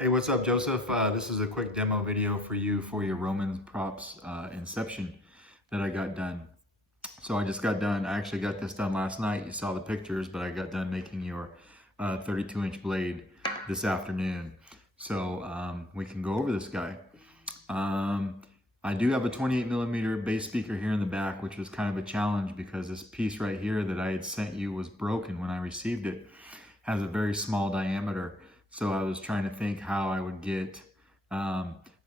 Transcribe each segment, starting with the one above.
Hey, what's up, Joseph? This is a quick demo video for you for your Roman props Inception that I got done. So I just got done, I actually got this done last night. You saw the pictures, but I got done making your 32-inch blade this afternoon. So we can go over this guy. I do have a 28mm bass speaker here in the back, which was kind of a challenge because this piece right here that I had sent you was broken when I received it. Has a very small diameter. So I was trying to think how I would get a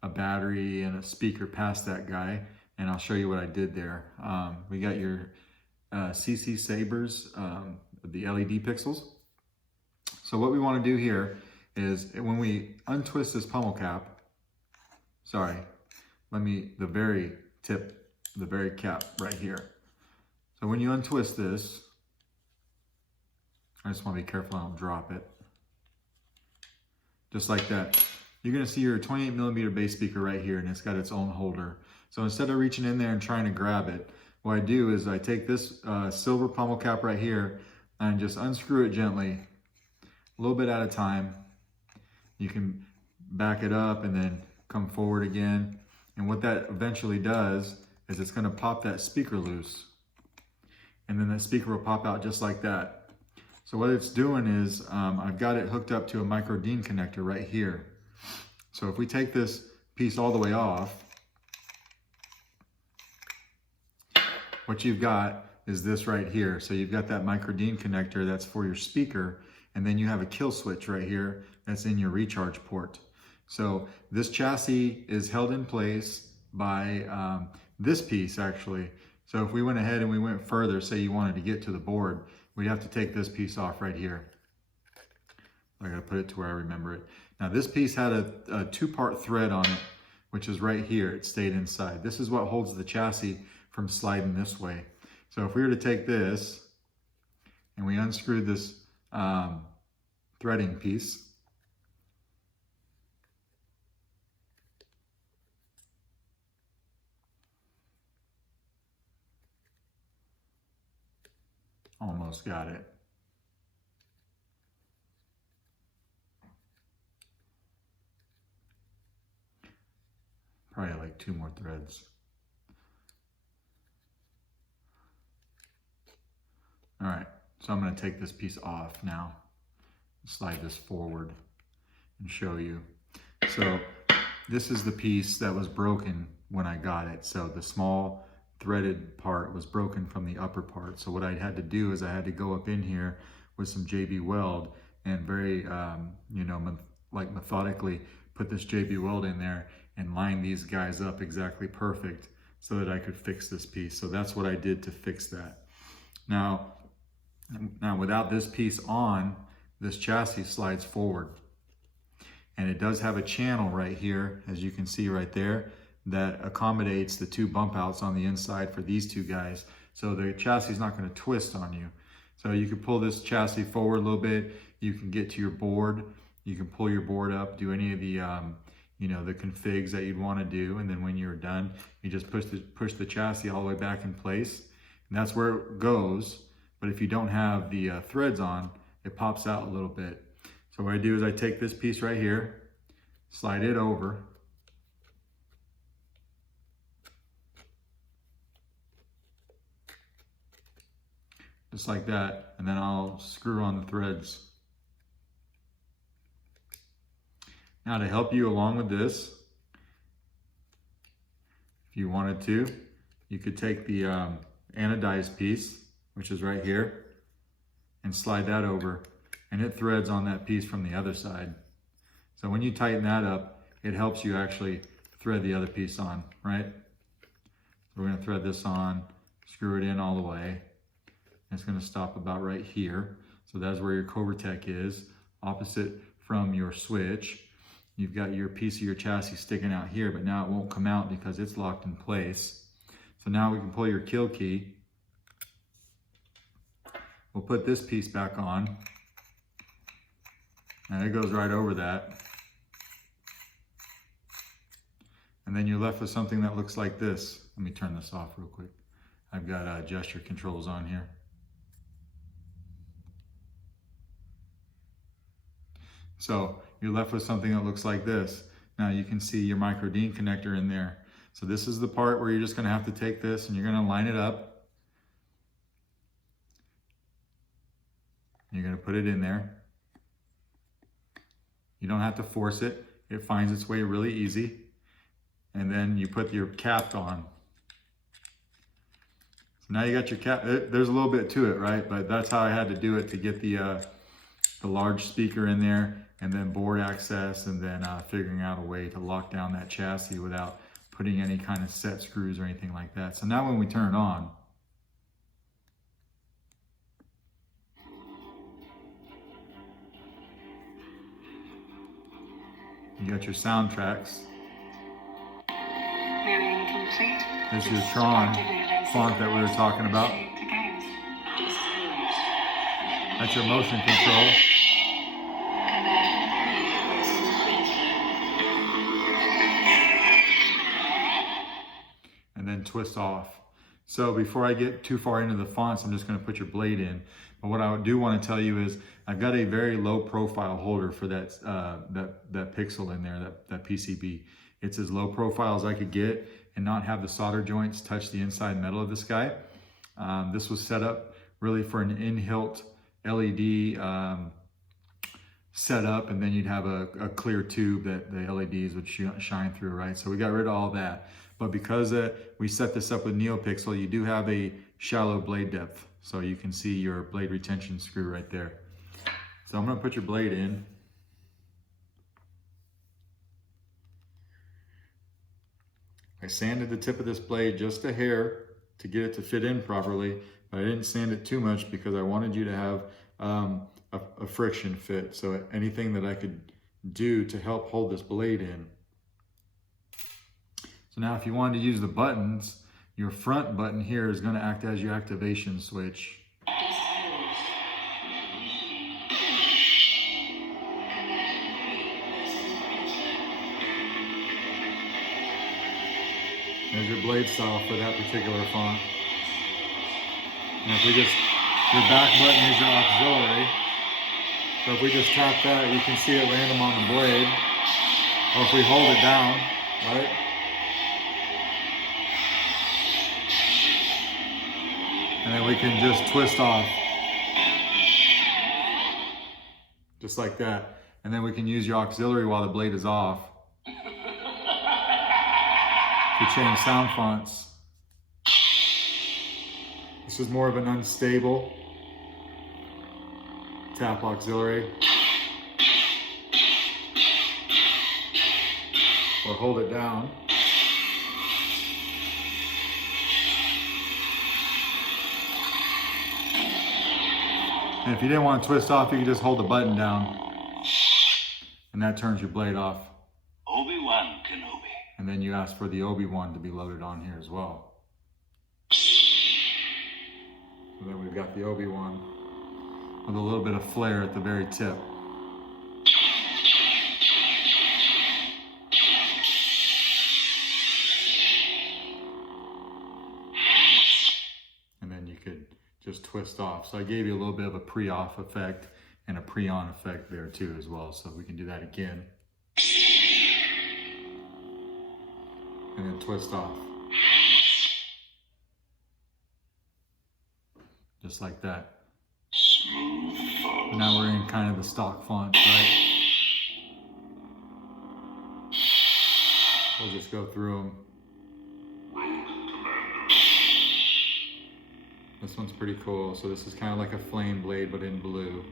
battery and a speaker past that guy, and I'll show you what I did there. We got your CC Sabers, the LED pixels. So what we want to do here is when we untwist this pummel cap, the very tip, the very cap right here. So when you untwist this, I just want to be careful I don't drop it. Just like that. You're gonna see your 28mm bass speaker right here, and it's got its own holder. So instead of reaching in there and trying to grab it, what I do is I take this silver pummel cap right here and just unscrew it gently, a little bit at a time. You can back it up and then come forward again. And what that eventually does is it's gonna pop that speaker loose. And then that speaker will pop out just like that. So what it's doing is I've got it hooked up to a micro DIN connector right here. So if we take this piece all the way off, what you've got is this right here. So you've got that micro DIN connector that's for your speaker, and then you have a kill switch right here that's in your recharge port. So this chassis is held in place by this piece actually. So if we went ahead and we went further, say you wanted to get to the board, we'd have to take this piece off right here. I gotta put it to where I remember it. Now this piece had a two-part thread on it, which is right here. It stayed inside. This is what holds the chassis from sliding this way. So if we were to take this and we unscrew this threading piece, almost got it. Probably like 2 more threads. All right, so I'm gonna take this piece off now, slide this forward and show you. So this is the piece that was broken when I got it. So the small threaded part was broken from the upper part. So what I had to do is I had to go up in here with some JB weld and very, methodically put this JB weld in there and line these guys up exactly perfect so that I could fix this piece. So that's what I did to fix that. Now without this piece on, this chassis slides forward. And it does have a channel right here, as you can see right there, that accommodates the 2 bump outs on the inside for these 2 guys. So the chassis is not going to twist on you. So you can pull this chassis forward a little bit. You can get to your board. You can pull your board up, do any of the, the configs that you'd want to do. And then when you're done, you just push the chassis all the way back in place. And that's where it goes. But if you don't have the threads on, it pops out a little bit. So what I do is I take this piece right here, slide it over, just like that, and then I'll screw on the threads. Now to help you along with this, if you wanted to, you could take the anodized piece, which is right here, and slide that over, and it threads on that piece from the other side. So when you tighten that up, it helps you actually thread the other piece on, right? So we're gonna thread this on, screw it in all the way. It's gonna stop about right here. So that's where your Covertech is, opposite from your switch. You've got your piece of your chassis sticking out here, but now it won't come out because it's locked in place. So now we can pull your kill key. We'll put this piece back on. And it goes right over that. And then you're left with something that looks like this. Let me turn this off real quick. I've got gesture controls on here. So you're left with something that looks like this. Now you can see your micro DIN connector in there. So this is the part where you're just gonna have to take this and you're gonna line it up. You're gonna put it in there. You don't have to force it. It finds its way really easy. And then you put your cap on. So now you got your cap. There's a little bit to it, right? But that's how I had to do it to get the large speaker in there, and then board access, and then figuring out a way to lock down that chassis without putting any kind of set screws or anything like that. So now when we turn it on, you got your soundtracks. There's your Tron font that we were talking about. That's your motion control. And then twist off. So before I get too far into the fonts, I'm just going to put your blade in. But what I do want to tell you is I've got a very low profile holder for that that pixel in there, that PCB. It's as low profile as I could get and not have the solder joints touch the inside metal of this guy. This was set up really for an in-hilt LED setup, and then you'd have a clear tube that the LEDs would shine through, right? So we got rid of all that. But because we set this up with Neopixel, you do have a shallow blade depth. So you can see your blade retention screw right there. So I'm gonna put your blade in. I sanded the tip of this blade just a hair to get it to fit in properly, but I didn't sand it too much because I wanted you to have a friction fit. So anything that I could do to help hold this blade in. So now if you wanted to use the buttons, your front button here is going to act as your activation switch. There's your blade style for that particular font. And if we just, your back button is your auxiliary. So if we just tap that, you can see it random on the blade. Or if we hold it down, right? And then we can just twist off. Just like that. And then we can use your auxiliary while the blade is off to change sound fonts. This is more of an unstable tap auxiliary. Or hold it down. And if you didn't want to twist off, you can just hold the button down. And that turns your blade off. Obi-Wan Kenobi. And then you ask for the Obi-Wan to be loaded on here as well. So then we've got the Obi-Wan with a little bit of flare at the very tip. And then you could just twist off. So I gave you a little bit of a pre-off effect and a pre-on effect there too as well. So we can do that again. And then twist off. Just like that. Smooth fuzz. Now we're in kind of the stock fonts, right? We'll just go through them. This one's pretty cool. So this is kind of like a flame blade, but in blue.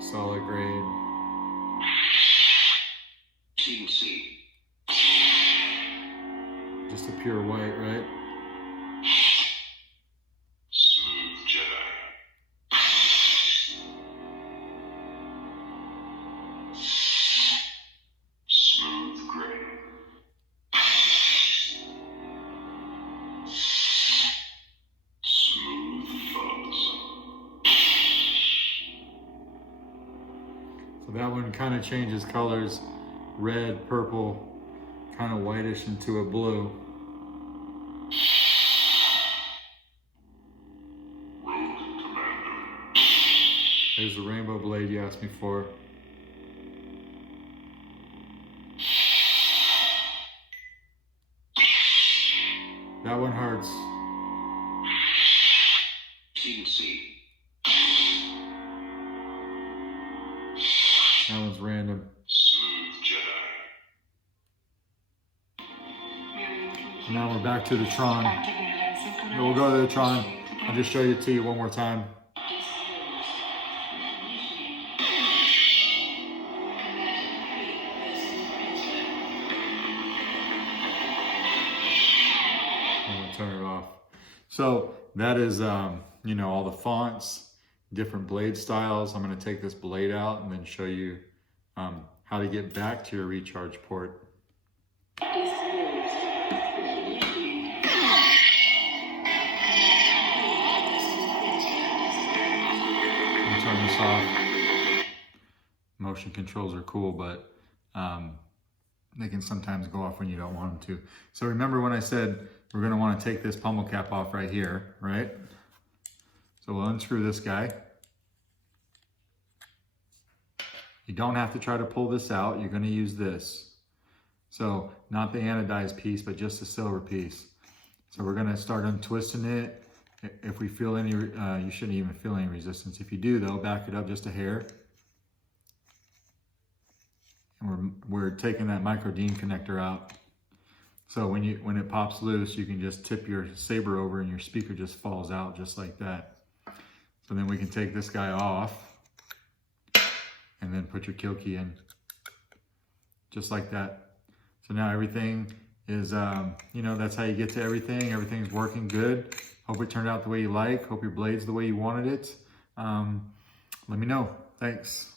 Solid grade. TC. Just a pure white, right? Smooth Jedi. Smooth gray. Smooth fuzz. So that one kind of changes colors, red, purple, kind of whitish into a blue. There's the rainbow blade you asked me for. That one hurts. Team C. That one's random. Smooth Jedi. And now we're back to the Tron. We'll go to the Tron. I'll just show it to you one more time. I'm gonna turn it off. So that is, you know, all the fonts, different blade styles. I'm gonna take this blade out and then show you how to get back to your recharge port. Turn this off. Motion controls are cool, but they can sometimes go off when you don't want them to. So remember when I said we're going to want to take this pummel cap off right here, right? So we'll unscrew this guy. You don't have to try to pull this out. You're going to use this. So not the anodized piece, but just the silver piece. So we're going to start untwisting it. If we feel any, you shouldn't even feel any resistance. If you do though, back it up just a hair. And we're taking that micro Dean connector out. So when it pops loose, you can just tip your saber over and your speaker just falls out just like that. So then we can take this guy off and then put your kill key in. Just like that. So now everything is, you know, that's how you get to everything. Everything's working good. Hope it turned out the way you like. Hope your blade's the way you wanted it. Let me know. Thanks.